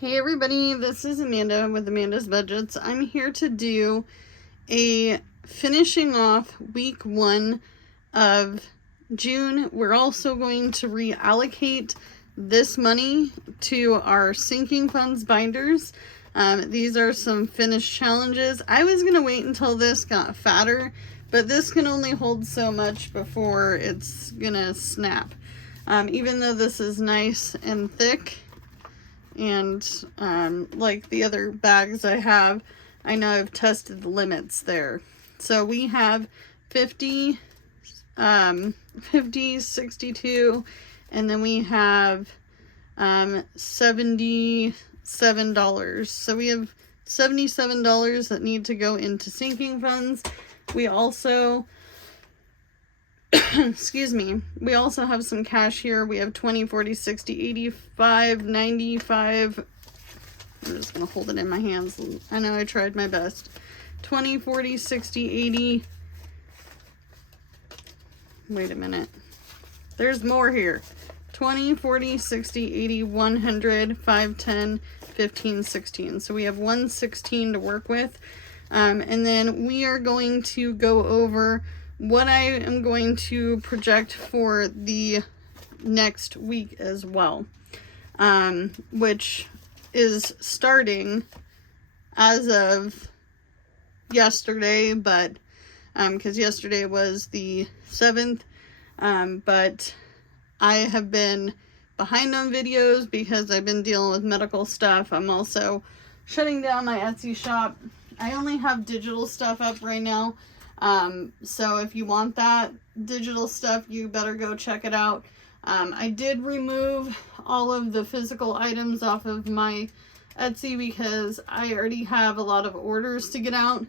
Hey everybody, this is Amanda with Amanda's Budgets. I'm here to do a finishing off week 1 of June. We're also going to reallocate this money to our sinking funds binders. These are some finished challenges. I was going to wait until this got fatter, but this can only hold so much before it's going to snap. Even though this is nice and thick, and like the other bags I have, I know I've tested the limits there. So we have 50, 62, and then we have $77. So we have $77 that need to go into sinking funds. We also excuse me, we also have some cash here. We have 20, 40, 60, 85, 95. I'm just going to hold it in my hands. I know I tried my best. 20, 40, 60, 80. Wait a minute. There's more here. 20, 40, 60, 80, 100, 5, 10, 15, 16. So we have 116 to work with. And then we are going to go over what I am going to project for the next week as well, which is starting as of yesterday, but because yesterday was the 7th, but I have been behind on videos because I've been dealing with medical stuff. I'm also shutting down my Etsy shop. I only have digital stuff up right now. So if you want that digital stuff, you better go check it out. I did remove all of the physical items off of my Etsy because I already have a lot of orders to get out.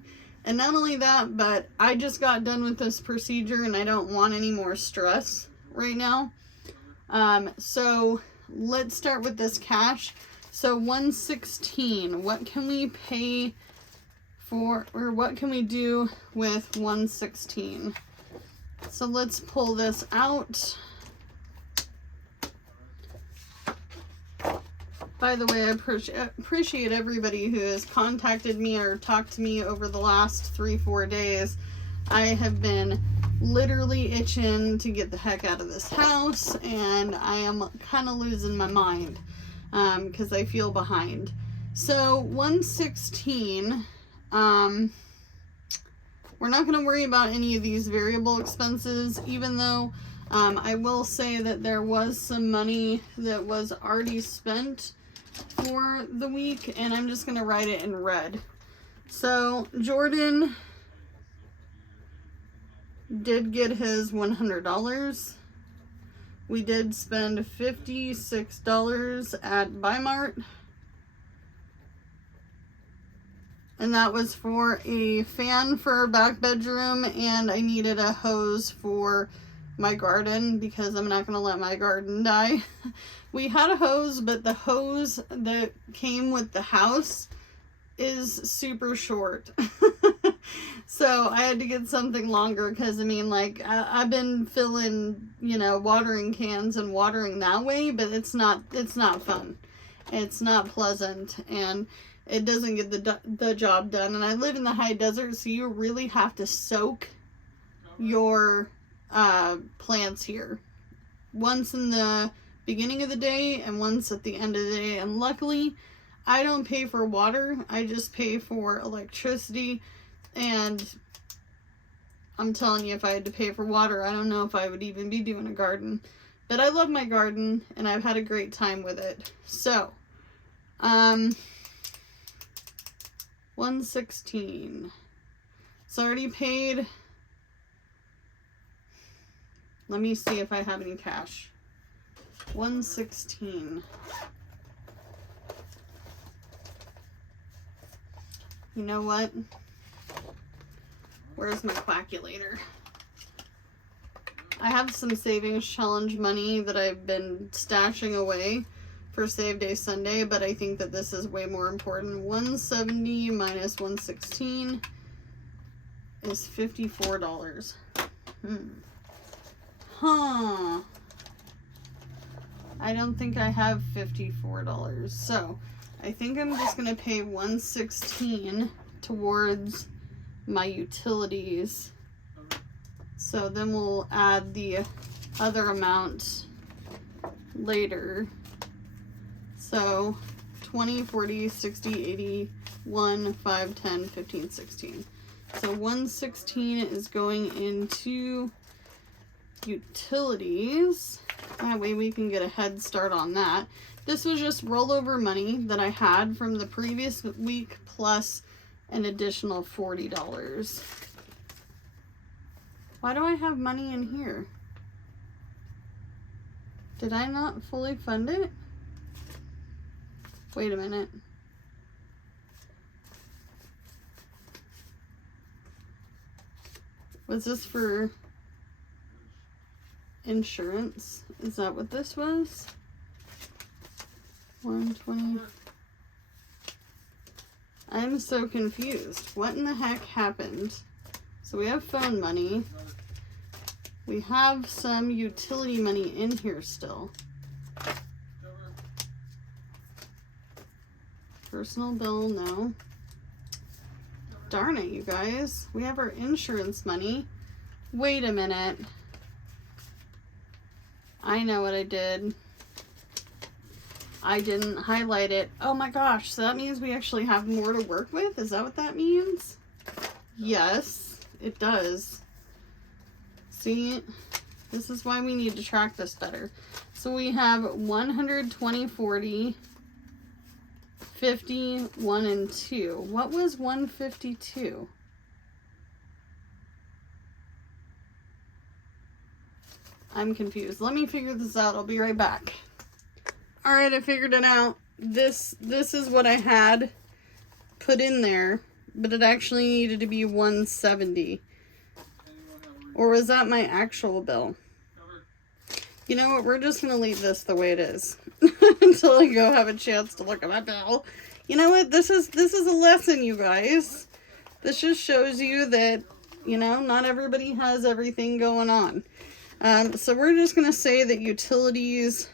And not only that, but I just got done with this procedure and I don't want any more stress right now. So let's start with this cash. So 116, what can we pay for, or what can we do with 116? So let's pull this out. By the way, I appreciate everybody who has contacted me or talked to me over the last 3-4 days. I have been literally itching to get the heck out of this house, and I am kind of losing my mind because I feel behind. So 116, we're not going to worry about any of these variable expenses, even though I will say that there was some money that was already spent for the week, and I'm just going to write it in red. So Jordan did get his $100. We did spend $56 at Bimart. And that was for a fan for our back bedroom, and I needed a hose for my garden because I'm not going to let my garden die. We had a hose, but the hose that came with the house is super short. So I had to get something longer because, I mean, like, I've been filling, watering cans and watering that way, but it's not fun. It's not pleasant, and it doesn't get the job done. And I live in the high desert, so you really have to soak your plants here. Once in the beginning of the day and once at the end of the day. And luckily, I don't pay for water. I just pay for electricity. And I'm telling you, if I had to pay for water, I don't know if I would even be doing a garden. But I love my garden, and I've had a great time with it. So, 116. So I already paid. Let me see if I have any cash. 116. You know what? Where's my calculator? I have some savings challenge money that I've been stashing away for Save Day Sunday, but I think that this is way more important. 170 minus 116 is $54. I don't think I have $54. So I think I'm just gonna pay $116 towards my utilities. So then we'll add the other amount later. So 20, 40, 60, 80, 1, 5, 10, 15, 16. So 116 is going into utilities. That way we can get a head start on that. This was just rollover money that I had from the previous week plus an additional $40. Why do I have money in here? Did I not fully fund it? Wait a minute. Was this for insurance? Is that what this was? 120. I'm so confused. What in the heck happened? So we have phone money. We have some utility money in here still. Personal bill, no. Darn it, you guys. We have our insurance money. Wait a minute. I know what I did. I didn't highlight it. Oh my gosh, so that means we actually have more to work with? Is that what that means? Yes, it does. See, this is why we need to track this better. So we have 120, 40, 50, 1, and 2. What was 152? I'm confused. Let me figure this out. I'll be right back. All right, I figured it out. This is what I had put in there, but it actually needed to be 170. Or was that my actual bill? You know what? We're just going to leave this the way it is until I go have a chance to look at my bill. You know what? This is a lesson, you guys. This just shows you that, you know, not everybody has everything going on. So we're just going to say that utilities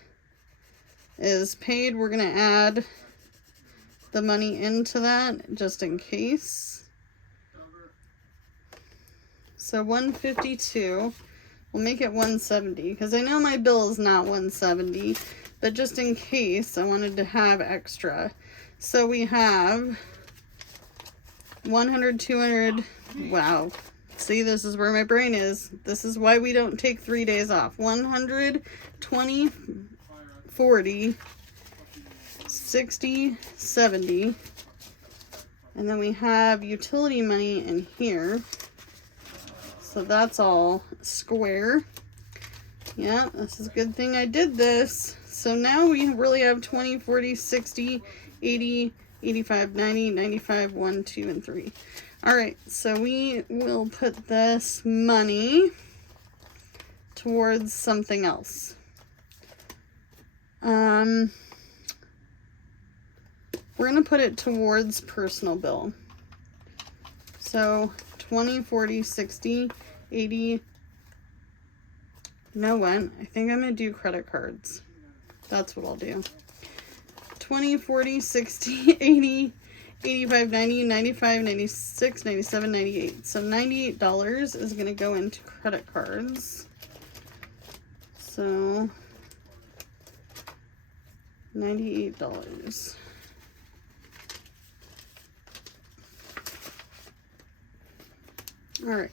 is paid. We're going to add the money into that just in case. So 152, we'll make it 170 because I know my bill is not 170, but just in case I wanted to have extra. So we have 100, 200, wow. See, this is where my brain is. This is why we don't take 3 days off. 100, 20, 40, 60, 70. And then we have utility money in here. So that's all square. Yeah, this is a good thing I did this. So now we really have 20, 40, 60, 80, 85, 90, 95, 1, 2, and 3. All right, so we will put this money towards something else. We're going to put it towards personal bill. So 20, 40, 60, 80. You know what? I think I'm going to do credit cards. That's what I'll do. 20, 40, 60, 80, 85, 90, 95, 96, 97, 98. So $98 is going to go into credit cards. So $98. All right,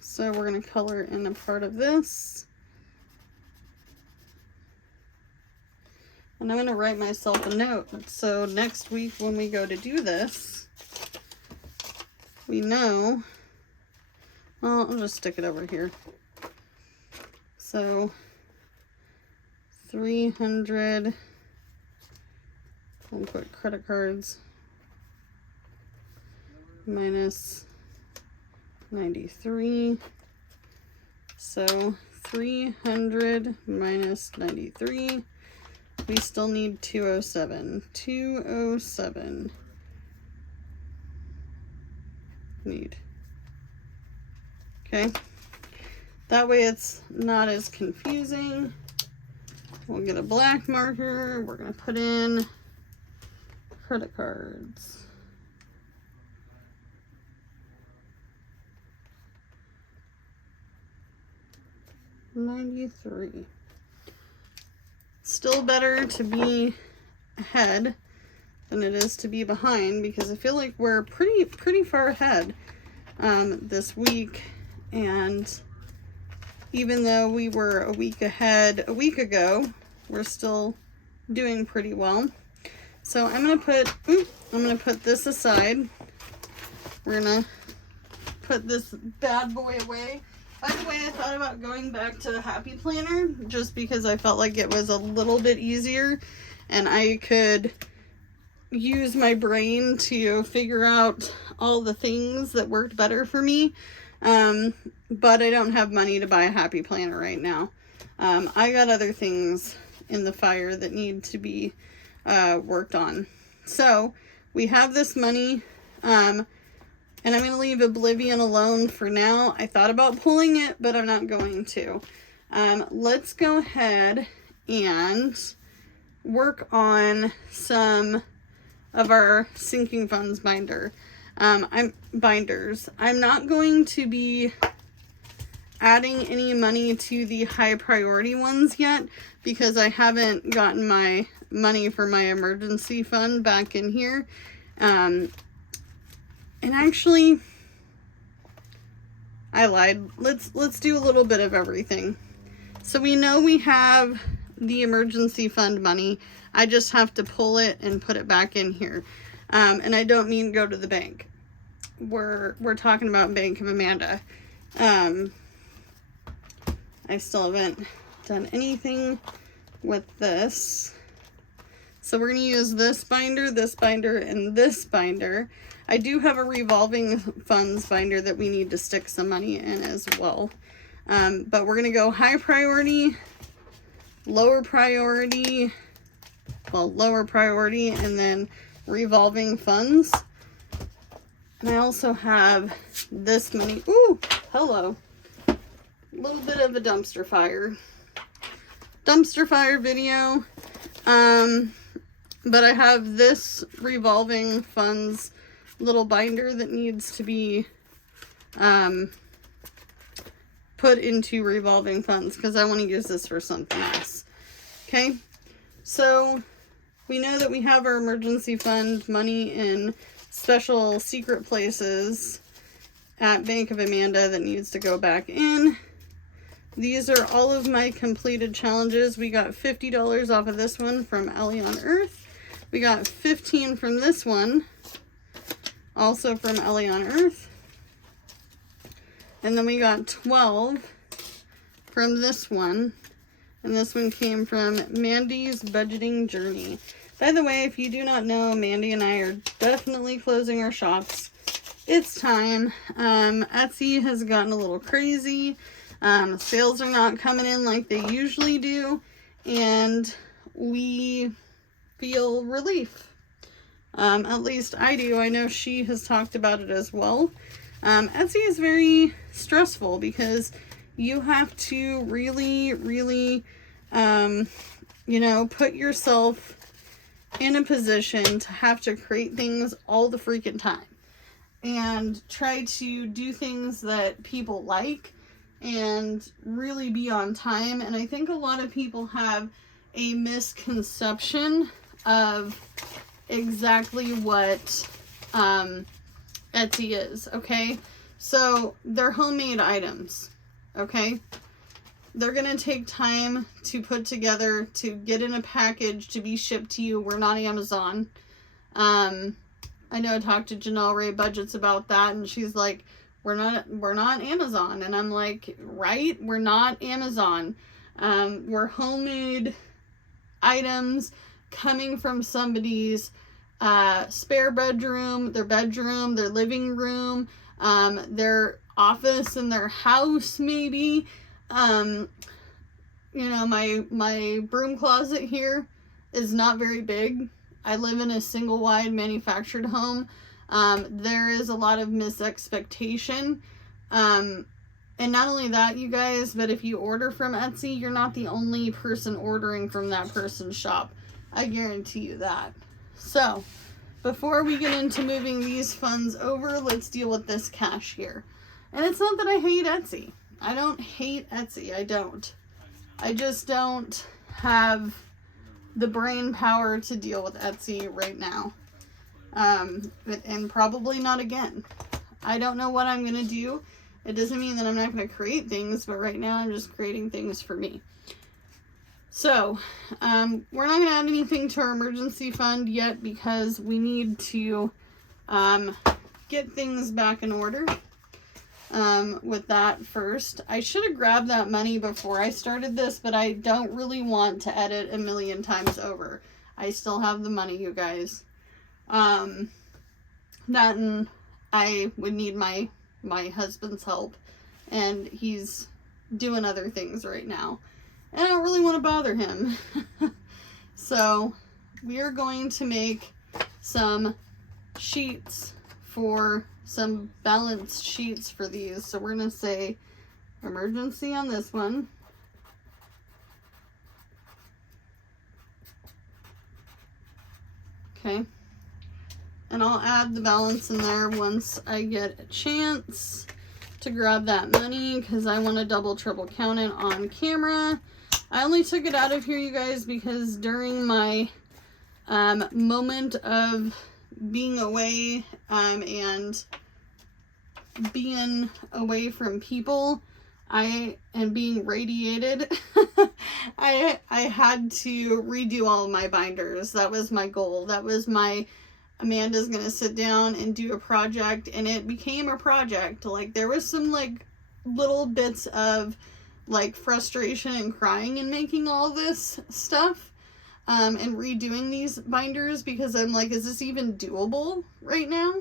so we're going to color in a part of this. And I'm going to write myself a note. So next week when we go to do this, we know, well, I'll just stick it over here. So 300, I'll put credit cards minus 93. So 300 minus 93. We still need 207. 207. Need. Okay. That way it's not as confusing. We'll get a black marker. We're going to put in credit cards. $93. Still better to be ahead than it is to be behind, because I feel like we're pretty far ahead this week, and even though we were a week ahead a week ago, we're still doing pretty well. So I'm gonna put this aside. We're gonna put this bad boy away. By the way, I thought about going back to the Happy Planner just because I felt like it was a little bit easier and I could use my brain to figure out all the things that worked better for me. But I don't have money to buy a Happy Planner right now. I got other things in the fire that need to be worked on. So we have this money, and I'm going to leave Oblivion alone for now. I thought about pulling it, but I'm not going to. Let's go ahead and work on some of our sinking funds binders. I'm not going to be adding any money to the high priority ones yet because I haven't gotten my money for my emergency fund back in here. And actually, I lied. Let's do a little bit of everything. So we know we have the emergency fund money. I just have to pull it and put it back in here. And I don't mean go to the bank. We're talking about Bank of Amanda. I still haven't done anything with this. So we're going to use this binder, and this binder. I do have a revolving funds binder that we need to stick some money in as well. But we're going to go high priority, lower priority, and then revolving funds. And I also have this money. Ooh, hello. A little bit of a dumpster fire video. But I have this revolving funds little binder that needs to be put into revolving funds because I want to use this for something else. Okay, so we know that we have our emergency fund money in special secret places at Bank of Amanda that needs to go back in. These are all of my completed challenges. We got $50 off of this one from Ellie on Earth. We got 15 from this one, also from Ellie on Earth. And then we got 12 from this one. And this one came from Mandy's Budgeting Journey. By the way, if you do not know, Mandy and I are definitely closing our shops. It's time. Etsy has gotten a little crazy. Sales are not coming in like they usually do. And we feel relief. At least I do. I know she has talked about it as well. Etsy is very stressful because you have to really, put yourself in a position to have to create things all the freaking time and try to do things that people like and really be on time. And I think a lot of people have a misconception of exactly what Etsy is, okay? So they're homemade items, okay? They're gonna take time to put together, to get in a package, to be shipped to you. We're not Amazon. I know I talked to Janelle Ray Budgets about that, and she's like, we're not Amazon. And I'm like, right? We're not Amazon. We're homemade items coming from somebody's spare bedroom, their living room, their office in their house, maybe. My broom closet here is not very big. I live in a single wide manufactured home. There is a lot of misexpectation. And not only that, you guys, but if you order from Etsy, you're not the only person ordering from that person's shop. I guarantee you that. So, before we get into moving these funds over, let's deal with this cash here. And it's not that I hate Etsy. I don't hate Etsy. I don't. I just don't have the brain power to deal with Etsy right now. And probably not again. I don't know what I'm going to do. It doesn't mean that I'm not going to create things, but right now I'm just creating things for me. So, we're not going to add anything to our emergency fund yet because we need to get things back in order with that first. I should have grabbed that money before I started this, but I don't really want to edit a million times over. I still have the money, you guys. That and I would need my husband's help, and he's doing other things right now. And I don't really want to bother him. So we are going to make some sheets for some balance sheets for these. So we're going to say emergency on this one. Okay. And I'll add the balance in there once I get a chance to grab that money because I want to double, triple count it on camera. I only took it out of here, you guys, because during my moment of being away and being away from people, and being radiated, I had to redo all of my binders. That was my goal. That was my Amanda's gonna sit down and do a project, and it became a project. Like, there was some like little bits of like frustration and crying in making all this stuff and redoing these binders because I'm like, is this even doable right now?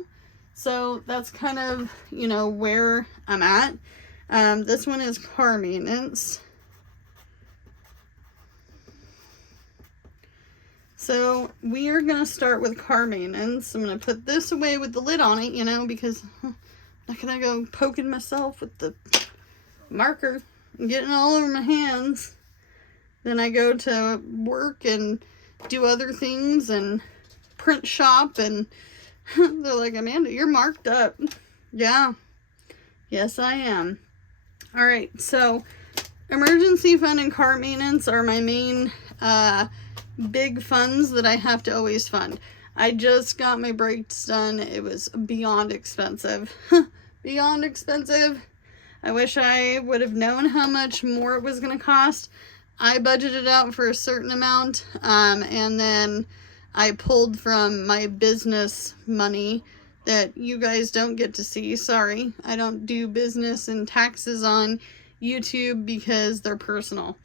So that's kind of, you know, where I'm at. This one is car maintenance. So we are going to start with car maintenance. I'm going to put this away with the lid on it, you know, because I'm not going to go poking myself with the marker and getting all over my hands. Then I go to work and do other things and print shop, and they're like, Amanda, you're marked up. Yeah. Yes, I am. All right. So emergency fund and car maintenance are my main big funds that I have to always fund. I just got my brakes done. It was beyond expensive. Beyond expensive. I wish I would have known how much more it was going to cost. I budgeted out for a certain amount, and then I pulled from my business money that you guys don't get to see. Sorry, I don't do business and taxes on YouTube because they're personal.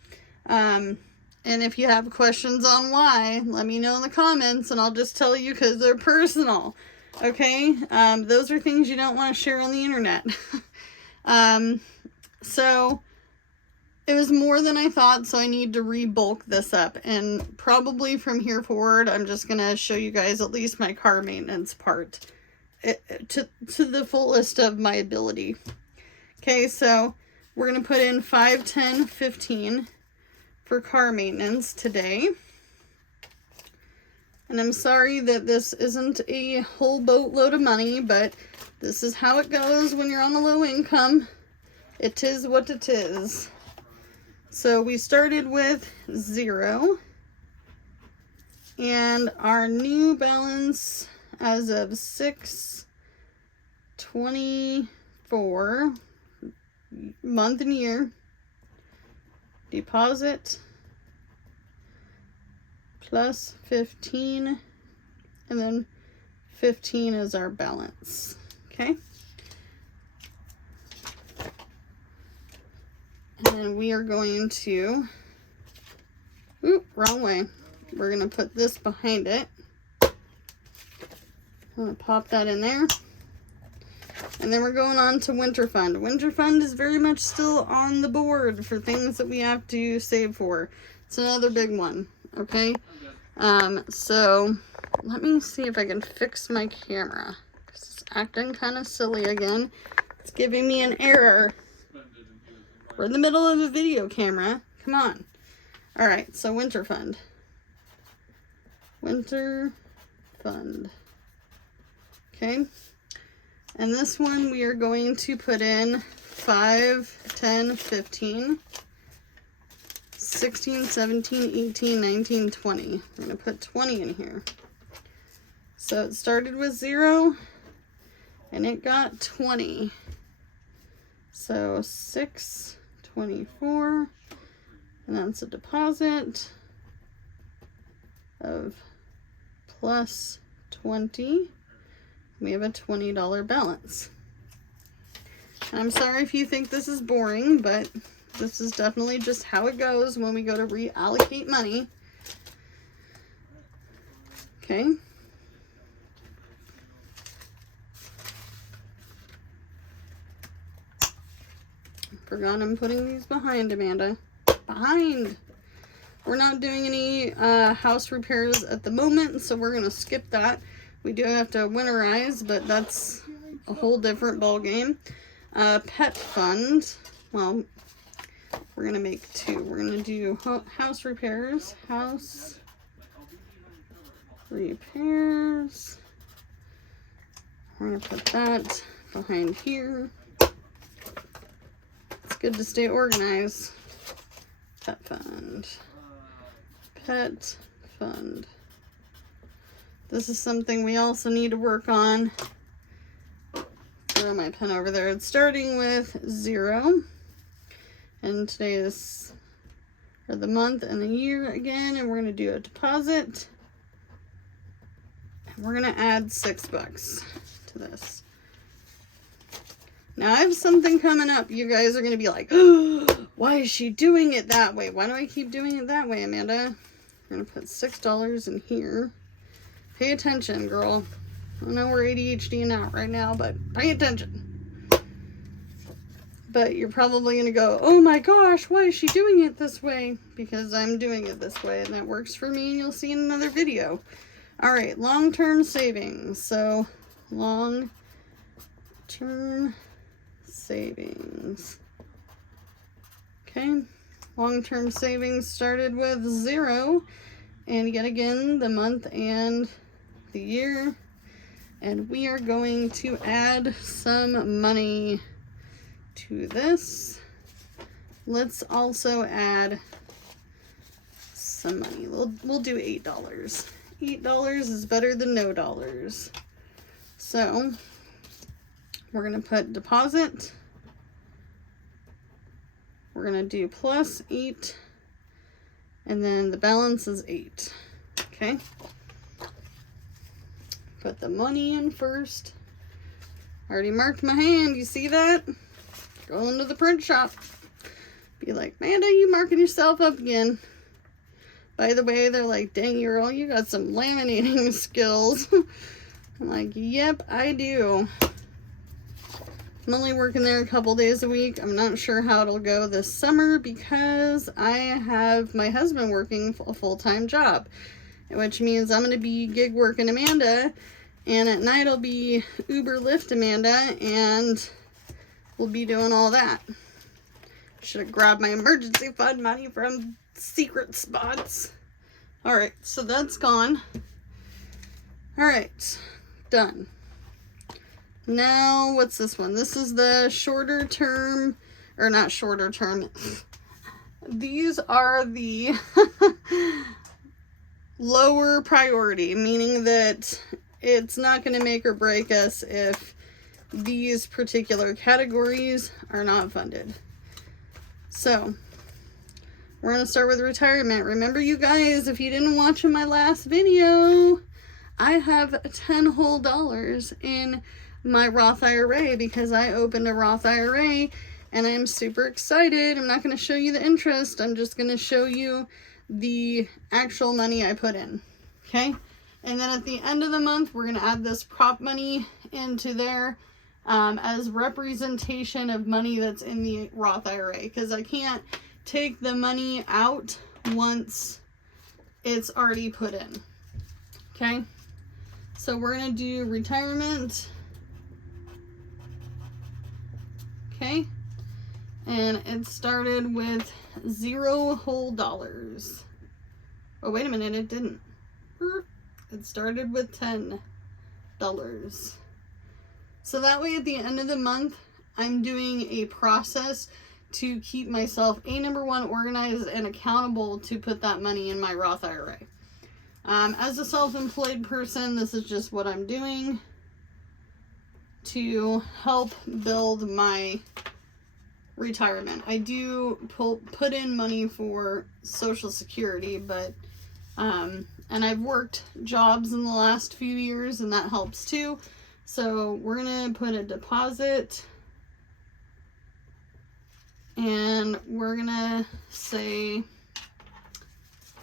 And if you have questions on why, let me know in the comments, and I'll just tell you because they're personal. Okay? Those are things you don't want to share on the internet. So it was more than I thought, so I need to rebulk this up. And probably from here forward, I'm just going to show you guys at least my car maintenance part to the fullest of my ability. Okay, so we're going to put in 5, 10, 15 for car maintenance today. And I'm sorry that this isn't a whole boatload of money, but this is how it goes when you're on a low income. It is what it is. So we started with 0. And our new balance as of 6/24, month and year, deposit plus 15, and then 15 is our balance. Okay. And then we are going to, oop, wrong way. We're going to put this behind it. I'm going to pop that in there. And then we're going on to Winter Fund. Winter Fund is very much still on the board for things that we have to save for. It's another big one, okay? So let me see if I can fix my camera. It's acting kind of silly again. It's giving me an error. We're in the middle of a video camera. Come on. All right, so Winter Fund. Winter Fund. Okay. And this one we are going to put in 5, 10, 15, 16, 17, 18, 19, 20. We're going to put 20 in here. So it started with 0 and it got 20. So 6, 24, and that's a deposit of plus 20. We have a $20 balance. I'm sorry if you think this is boring, but this is definitely just how it goes when we go to reallocate money. Okay. Forgot I'm putting these behind, Amanda. Behind! We're not doing any house repairs at the moment, so we're going to skip that. We do have to winterize, but that's a whole different ball game. Pet fund. Well, we're going to make 2. We're going to do house repairs. House repairs. We're going to put that behind here. It's good to stay organized. Pet fund. Pet fund. This is something we also need to work on. Throw my pen over there. It's starting with 0. And today is for the month and the year again. And we're going to do a deposit. And we're going to add $6 to this. Now I have something coming up. You guys are going to be like, oh, why is she doing it that way? Why do I keep doing it that way, Amanda? We're going to put $6 in here. Pay attention, girl. I know we're ADHDing out right now, but pay attention. But you're probably going to go, oh my gosh, why is she doing it this way? Because I'm doing it this way, and that works for me, and you'll see in another video. All right, long-term savings. So, long-term savings. Okay, long-term savings started with 0. And yet again, the month and the year. And we are going to add some money to this. Let's also add some money. We'll do $8. $8 is better than no dollars. So we're going to put deposit. We're going to do plus 8. And then the balance is 8. Okay. Put the money in first. I already marked my hand. You see that? Go into the print shop. Be like, Amanda, you marking yourself up again. By the way, they're like, dang, girl, you got some laminating skills. I'm like, yep, I do. I'm only working there a couple days a week. I'm not sure how it'll go this summer because I have my husband working a full-time job, which means I'm going to be gig working Amanda, and at night I'll be Uber Lyft Amanda, and we'll be doing all that. Should have grabbed my emergency fund money from secret spots. All right, so that's gone. All right, done. Now, what's this one? This is the shorter term, or not shorter term. These are the lower priority, meaning that it's not going to make or break us if these particular categories are not funded. So, we're going to start with retirement. Remember, you guys, if you didn't watch my last video, I have $10 whole in my Roth IRA because I opened a Roth IRA and I'm super excited. I'm not going to show you the interest. I'm just going to show you the actual money I put in. Okay. And then at the end of the month, we're going to add this prop money into there as representation of money that's in the Roth IRA, because I can't take the money out once it's already put in. Okay. So we're going to do retirement. Okay, and it started with $0 whole. Oh, wait a minute, it didn't. It started with $10. So that way at the end of the month, I'm doing a process to keep myself, number one, organized and accountable to put that money in my Roth IRA. As a self-employed person, this is just what I'm doing to help build my retirement. I do put in money for Social Security, but and I've worked jobs in the last few years, and that helps too. So we're gonna put a deposit, and we're gonna say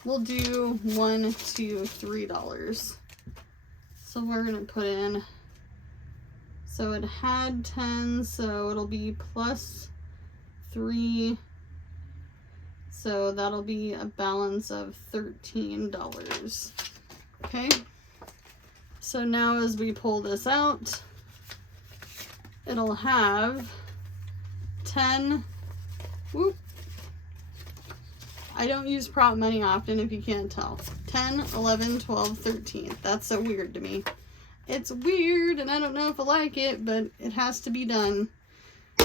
we'll do $1 to $3. So we're gonna put in, so it had 10, so it'll be plus 3, so that'll be a balance of $13. Okay, so now as we pull this out, it'll have 10, whoop, I don't use prop money often if you can't tell, 10, 11, 12, 13. That's so weird to me. It's weird, and I don't know if I like it, but it has to be done.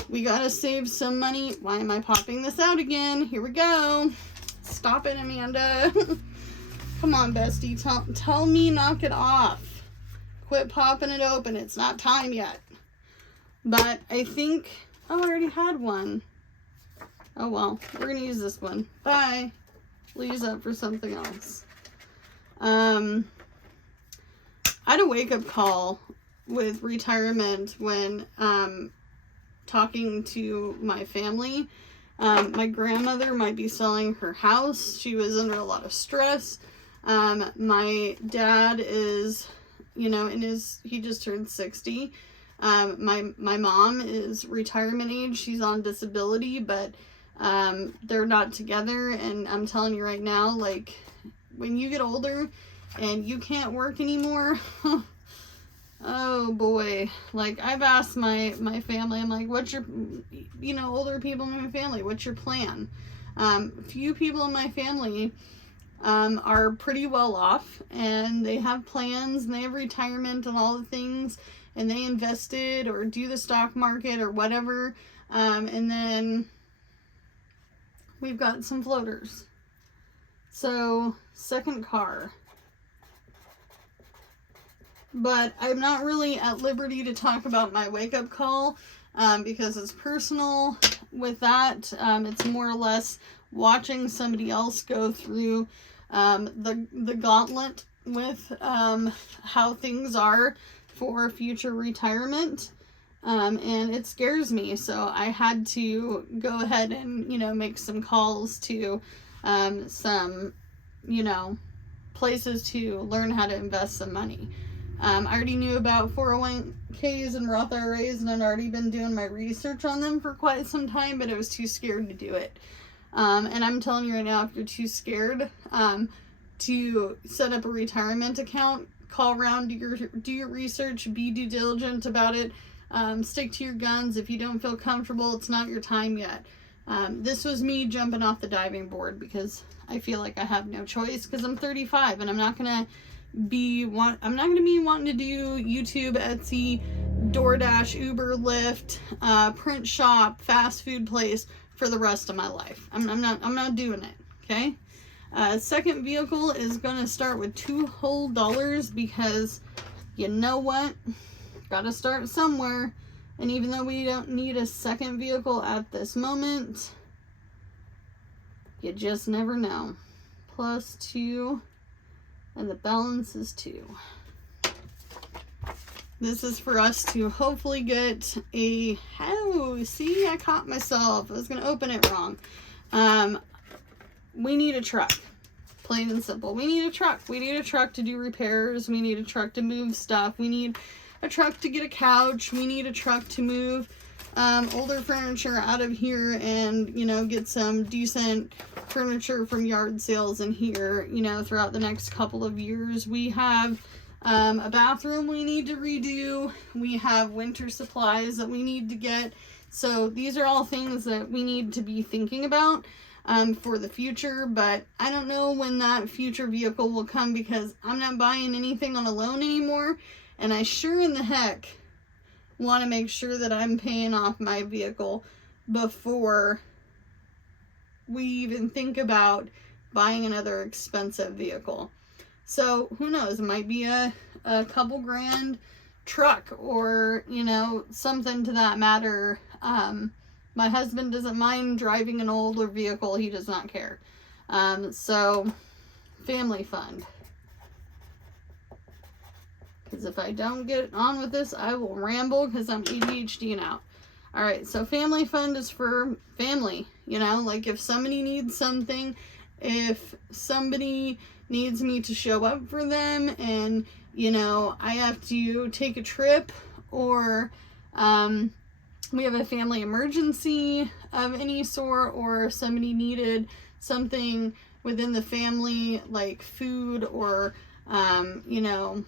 We gotta save some money. Why am I popping this out again? Here we go. Stop it, Amanda. Come on, bestie. Tell me knock it off. Quit popping it open. It's not time yet. But I think, oh, I already had one. Oh well, we're gonna use this one. Bye. We'll use that for something else. I had a wake-up call with retirement when talking to my family. My grandmother might be selling her house. She was under a lot of stress. My dad is, you know, he just turned 60. My mom is retirement age. She's on disability, but they're not together. And I'm telling you right now, like, when you get older and you can't work anymore, oh boy. Like, I've asked my family, I'm like, what's your, you know, older people in my family, what's your plan? Few people in my family are pretty well off, and they have plans, and they have retirement and all the things, and they invested or do the stock market or whatever. And then we've got some floaters. So, second car. But I'm not really at liberty to talk about my wake-up call because it's personal. With that, it's more or less watching somebody else go through the gauntlet with how things are for future retirement. And it scares me, so I had to go ahead and, you know, make some calls to some, you know, places to learn how to invest some money. I already knew about 401ks and Roth IRAs, and I'd already been doing my research on them for quite some time, but I was too scared to do it. And I'm telling you right now, if you're too scared to set up a retirement account, call around, do your research, be due diligent about it, stick to your guns. If you don't feel comfortable, it's not your time yet. This was me jumping off the diving board because I feel like I have no choice because I'm 35 and I'm not gonna be wanting to do YouTube, Etsy, DoorDash, Uber, Lyft, print shop, fast food place for the rest of my life. I'm not doing it. Okay. Second vehicle is gonna start with $2 whole because you know what, gotta start somewhere. And even though we don't need a second vehicle at this moment, you just never know. Plus 2. And the balance is 2. This is for us to hopefully get a, oh, see, I caught myself. I was going to open it wrong. We need a truck. Plain and simple. We need a truck. We need a truck to do repairs. We need a truck to move stuff. We need a truck to get a couch. We need a truck to move older furniture out of here and, you know, get some decent furniture from yard sales in here, you know, throughout the next couple of years. We have a bathroom we need to redo. We have winter supplies that we need to get. So these are all things that we need to be thinking about for the future, but I don't know when that future vehicle will come because I'm not buying anything on a loan anymore, and I sure in the heck want to make sure that I'm paying off my vehicle before we even think about buying another expensive vehicle. So who knows, it might be a couple grand truck, or, you know, something to that matter. My husband doesn't mind driving an older vehicle. He does not care. So family fund. Because if I don't get on with this, I will ramble because I'm ADHD now. All right, so family fund is for family, you know, like if somebody needs something, if somebody needs me to show up for them and, you know, I have to take a trip, or we have a family emergency of any sort, or somebody needed something within the family, like food, or, you know,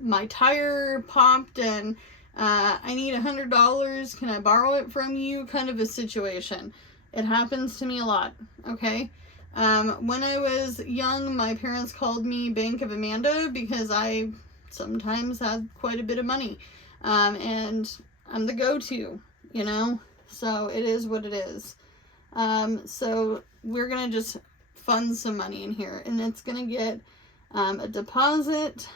my tire popped and I need $100. Can I borrow it from you? Kind of a situation. It happens to me a lot. Okay. When I was young, my parents called me Bank of Amanda because I sometimes had quite a bit of money. And I'm the go-to, you know, so it is what it is. So we're going to just fund some money in here, and it's going to get a deposit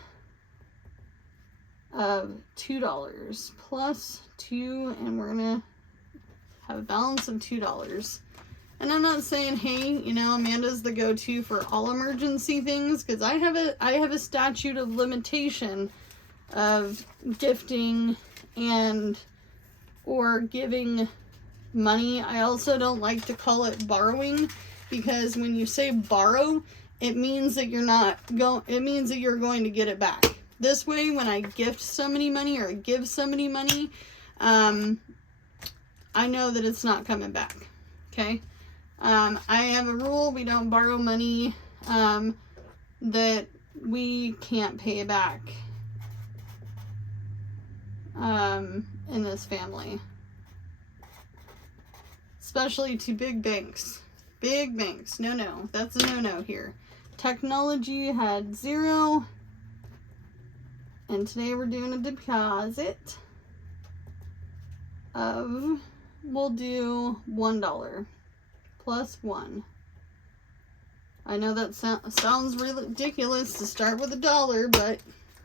of $2 plus 2, and we're gonna have a balance of $2. And I'm not saying, hey, you know, Amanda's the go-to for all emergency things, because I have a statute of limitation of gifting and or giving money. I also don't like to call it borrowing, because when you say borrow, it means that it means that you're going to get it back. This way, when I gift somebody money or give somebody money, I know that it's not coming back. Okay? I have a rule: we don't borrow money that we can't pay back in this family. Especially to big banks. Big banks. No. That's a no-no here. Technology had 0. And today we're doing a deposit of, we'll do $1 plus 1. I know that sounds really ridiculous to start with $1, but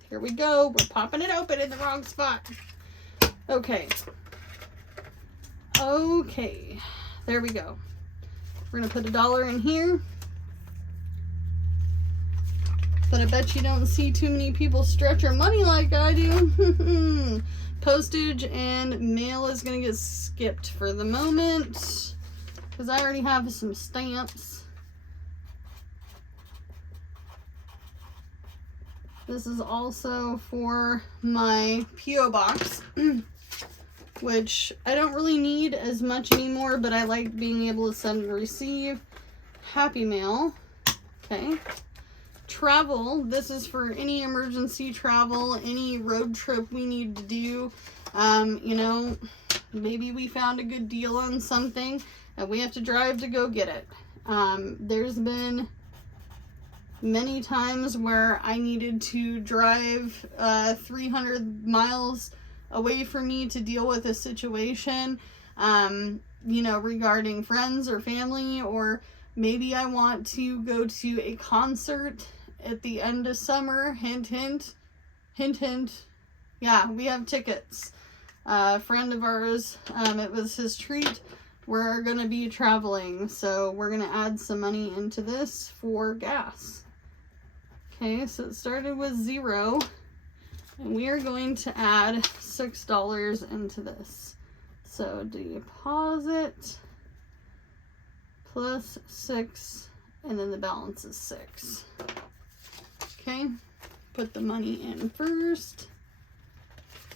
here we go. We're popping it open in the wrong spot. Okay. There we go. We're going to put $1 in here. But I bet you don't see too many people stretch their money like I do. Postage and mail is going to get skipped for the moment, because I already have some stamps. This is also for my P.O. box, which I don't really need as much anymore, but I like being able to send and receive. Happy Mail. Okay. Travel, this is for any emergency travel, any road trip we need to do. You know, maybe we found a good deal on something and we have to drive to go get it. There's been many times where I needed to drive 300 miles away from me to deal with a situation, you know, regarding friends or family, or maybe I want to go to a concert at the end of summer. Hint, hint. Hint, hint. Yeah, we have tickets. A friend of ours, it was his treat. We're going to be traveling, so we're going to add some money into this for gas. Okay, so it started with 0, and we are going to add $6 into this. So deposit plus 6, and then the balance is 6. Okay, put the money in first,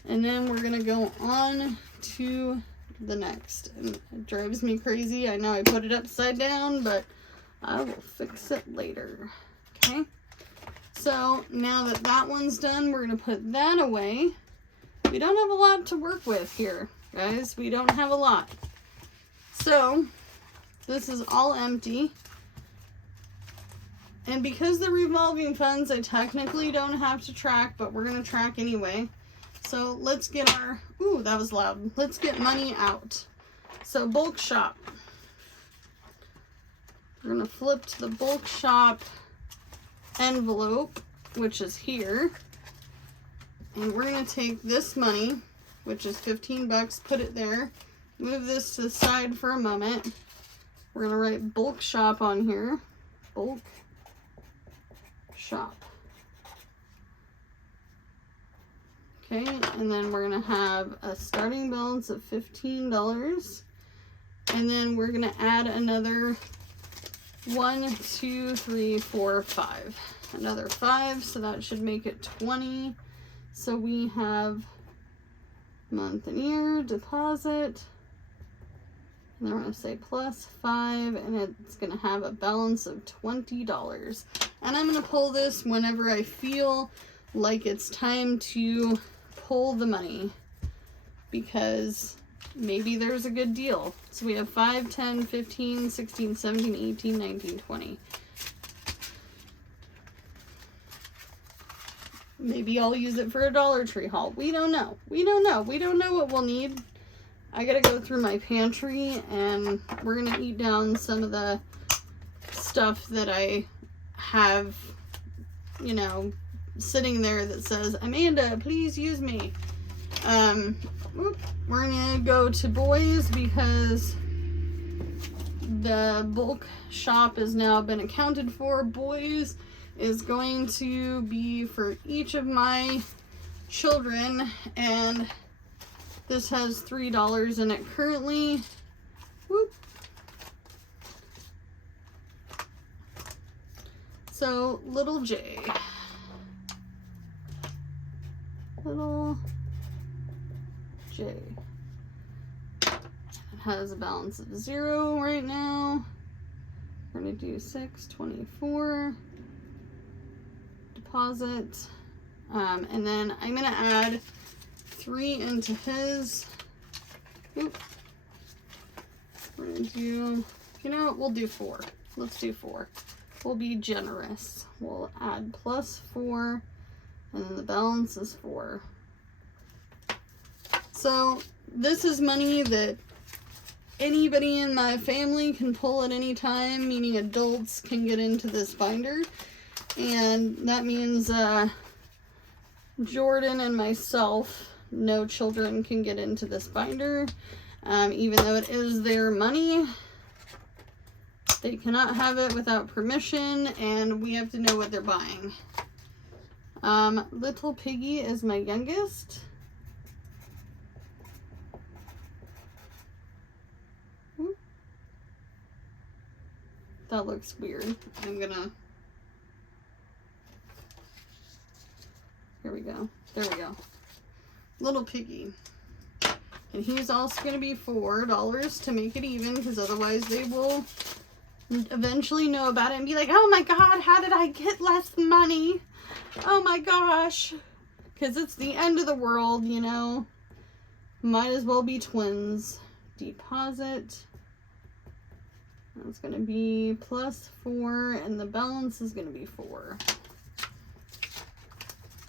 and then we're gonna go on to the next. And it drives me crazy. I know I put it upside down, but I will fix it later. Okay, so now that that one's done, we're gonna put that away. We don't have a lot to work with here, guys. We don't have a lot. So this is all empty. And because the revolving funds, I technically don't have to track, but we're going to track anyway. So let's get our, ooh, that was loud. Let's get money out. So bulk shop. We're gonna flip to the bulk shop envelope, which is here. And we're gonna take this money, which is 15 bucks, put it there. Move this to the side for a moment. We're gonna write bulk shop on here. Bulk shop. Okay, and then we're gonna have a starting balance of $15. And then we're gonna add another 1, 2, 3, 4, 5. Another 5, so that should make it 20. So we have month and year, deposit, and then we're gonna say plus 5, and it's gonna have a balance of $20. And I'm gonna pull this whenever I feel like it's time to pull the money, because maybe there's a good deal. So we have 5, 10, 15, 16, 17, 18, 19, 20. Maybe I'll use it for a Dollar Tree haul. We don't know. We don't know. We don't know what we'll need. I gotta go through my pantry, and we're gonna eat down some of the stuff that I have, you know, sitting there that says, Amanda, please use me. We're gonna go to boys because the bulk shop has now been accounted for. Boys is going to be for each of my children, and this has $3 in it currently. Whoop. So little J. Little J. It has a balance of 0 right now. We're gonna do 624 deposit, and then I'm gonna add 3 into his. Oop. We're gonna do, you know what, we'll do 4. Let's do 4. We'll be generous. We'll add plus 4. And then the balance is 4. So this is money that anybody in my family can pull at any time, meaning adults can get into this binder. And that means Jordan and myself, no children can get into this binder. Even though it is their money, they cannot have it without permission, and we have to know what they're buying. Little Piggy is my youngest. That looks weird. I'm gonna, here we go. There we go. Little Piggy. And he's also gonna be $4 to make it even, because otherwise they will eventually know about it and be like, oh my God, how did I get less money? Oh my gosh. Because it's the end of the world, you know. Might as well be twins. Deposit. That's going to be plus 4, and the balance is going to be 4.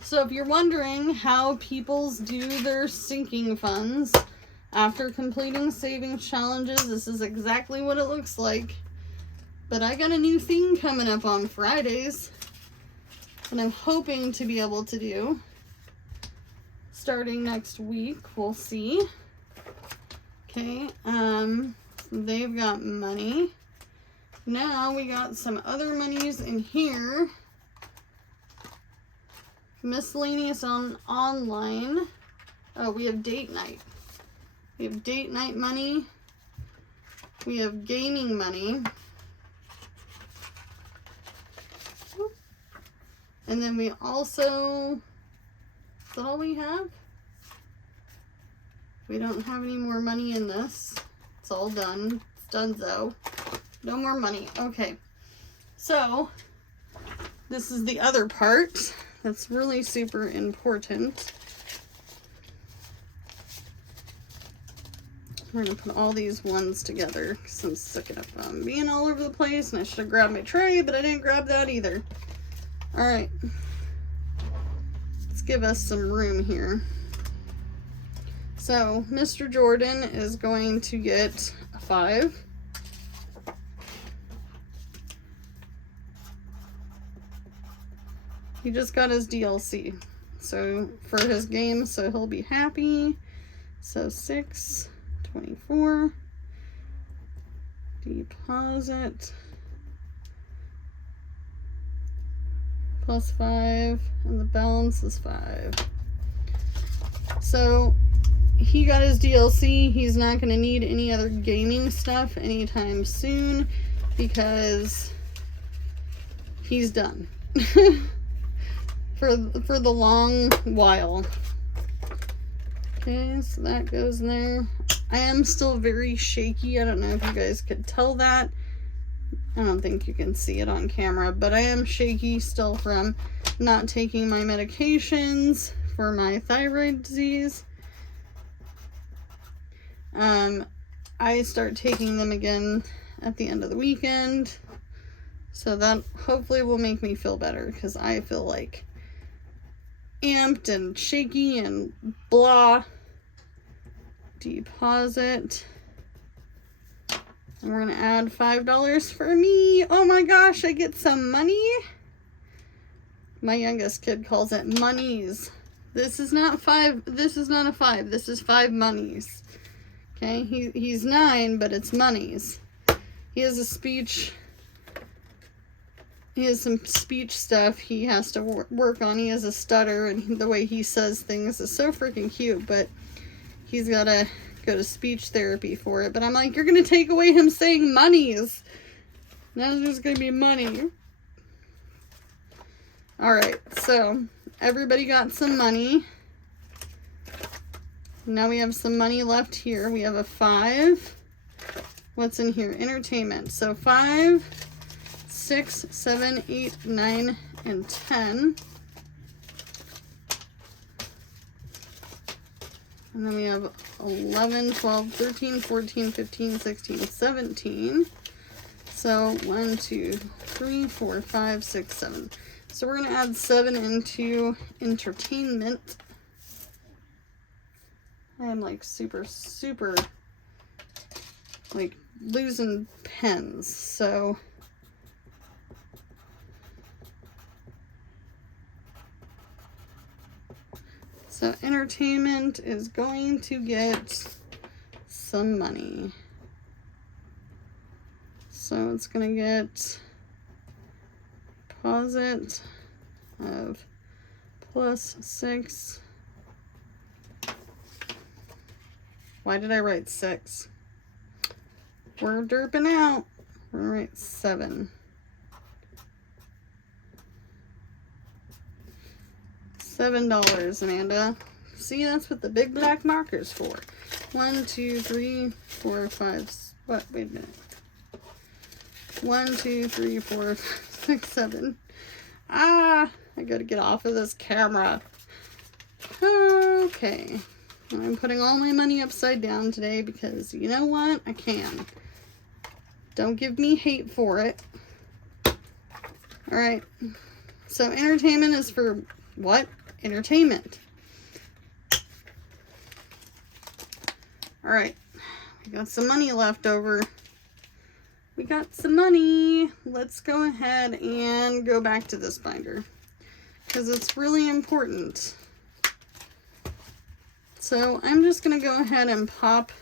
So if you're wondering how peoples do their sinking funds after completing savings challenges, this is exactly what it looks like. But I got a new thing coming up on Fridays, and I'm hoping to be able to do starting next week. We'll see. Okay, they've got money. Now we got some other monies in here. Miscellaneous on online. Oh, we have date night. We have date night money. We have gaming money. And then we also, is that all we have? We don't have any more money in this. It's all done. It's donezo. No more money. Okay. So, this is the other part that's really super important. We're going to put all these ones together because I'm sick of being all over the place, and I should have grabbed my tray, but I didn't grab that either. All right. Let's give us some room here. So Mr. Jordan is going to get a 5. He just got his DLC, so for his game, so he'll be happy. So 6, 24, deposit, plus 5, and the balance is 5. So he got his DLC. He's not going to need any other gaming stuff anytime soon because he's done. for the long while. Okay, so that goes in there. I am still very shaky. I don't know if you guys could tell that. I don't think you can see it on camera, but I am shaky still from not taking my medications for my thyroid disease. I start taking them again at the end of the weekend, so that hopefully will make me feel better, because I feel like amped and shaky and blah. Deposit, and we're gonna add $5 for me. Oh my gosh, I get some money. My youngest kid calls it monies. This is not 5. This is not a 5. This is 5 monies. Okay, he's 9, but it's monies. He has a speech. He has some speech stuff he has to work on. He has a stutter, and the way he says things is so freaking cute, but he's got to go to speech therapy for it. But I'm like, you're going to take away him saying monies. Now there's going to be money. Alright, so everybody got some money. Now we have some money left here. We have a 5. What's in here? Entertainment. So 5, 6, 7, 8, 9, and 10. And then we have 11, 12, 13, 14, 15, 16, 17. So 1, 2, 3, 4, 5, 6, 7. So we're going to add 7 into entertainment. I am like super like losing pens. So entertainment is going to get some money. So it's going to get deposit of plus 6. Why did I write 6? We're derping out. We're going to write 7. $7, Amanda. See, that's what the big black marker's for. 1, 2, 3, 4, 5. What? Wait a minute. 1, 2, 3, 4, 5, 6, 7. Ah, I gotta get off of this camera. Okay. I'm putting all my money upside down today because you know what? I can. Don't give me hate for it. Alright. So entertainment is for what? Entertainment. Alright. We got some money left over. We got some money. Let's go ahead and go back to this binder because it's really important. So I'm just going to go ahead and pop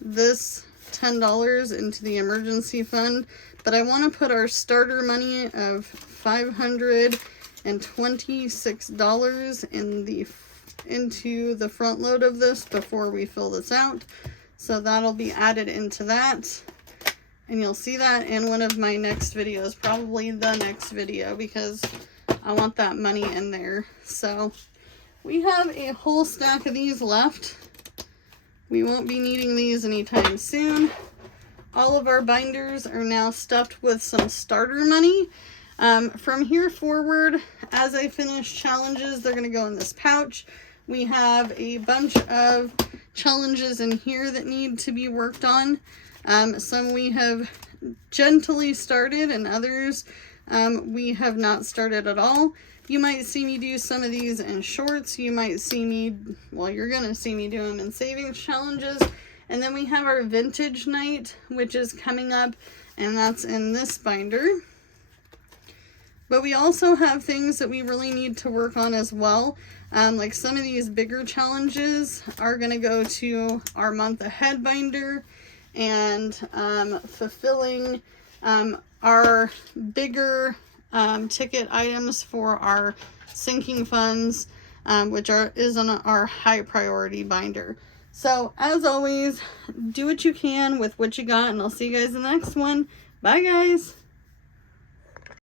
this $10 into the emergency fund, but I want to put our starter money of $526 into the front load of this before we fill this out. So that'll be added into that. And you'll see that in one of my next videos, probably the next video, because I want that money in there. So we have a whole stack of these left. We won't be needing these anytime soon. All of our binders are now stuffed with some starter money. From here forward, as I finish challenges, they're going to go in this pouch. We have a bunch of challenges in here that need to be worked on. Some we have gently started, and others we have not started at all. You might see me do some of these in shorts. You might see me, well, you're going to see me do them in savings challenges. And then we have our vintage night, which is coming up, and that's in this binder. But we also have things that we really need to work on as well. Like some of these bigger challenges are going to go to our month ahead binder, and fulfilling our bigger ticket items for our sinking funds, which is on our high priority binder. So as always, do what you can with what you got, and I'll see you guys in the next one. Bye guys.